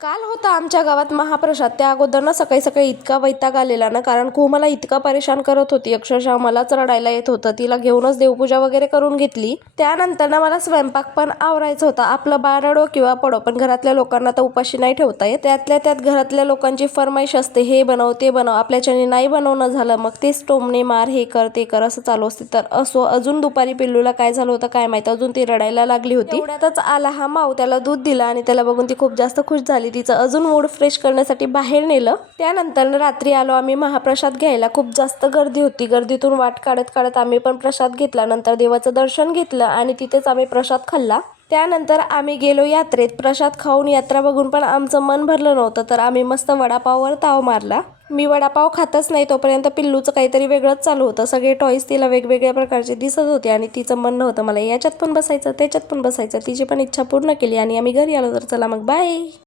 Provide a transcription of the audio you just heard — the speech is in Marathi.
काल होता आमच्या गावात महाप्रसाद. त्या अगोदर ना सकाळी सकाळी इतका वैताग आलेला ना, कारण खूप मला इतका परेशान करत होती, अक्षरशः मलाच रडायला येत होतं. तिला घेऊनच देवपूजा वगैरे करून घेतली. त्यानंतर ना मला स्वयंपाक पण आवरायचा होता. आपलं बाळ रडो किंवा पडो, पण घरातल्या लोकांना तर उपाशी नाही ठेवता येत. त्यातल्या त्यात घरातल्या लोकांची फरमाईश असते, हे बनव ते बनव. आपल्याच्याने नाही बनवणं झालं, मग तेच टोमणे मार, हे कर ते कर असं चालू असते. तर असो, अजून दुपारी पिल्लूला काय झालं होतं काय माहिती, अजून ती रडायला लागली होती. एवढ्यातच आला हा माऊ. त्याला दूध दिलं आणि त्याला बघून ती खूप जास्त खुश झाली. तिचं अजून मूड फ्रेश करण्यासाठी बाहेर नेलं. त्यानंतर रात्री आलो आम्ही महाप्रसाद घ्यायला. खूप जास्त गर्दी होती. गर्दीतून वाट काढत काढत आम्ही पण प्रसाद घेतला. नंतर देवाचं दर्शन घेतलं आणि तिथेच आम्ही प्रसाद खाल्ला. त्यानंतर आम्ही गेलो यात्रेत. प्रसाद खाऊन यात्रा बघून पण आमचं मन भरलं नव्हतं, तर आम्ही मस्त वडापाववर ताव मारला. मी वडापाव खातच नाही, तोपर्यंत पिल्लूचं काहीतरी वेगळंच चालू होतं. सगळे टॉईस तिला वेगवेगळ्या प्रकारचे दिसत होते आणि तिचं म्हणणं होतं मला याच्यात पण बसायचं त्याच्यात पण बसायचं. तिची पण इच्छा पूर्ण केली आणि आम्ही घरी आलो. तर चला मग बाय.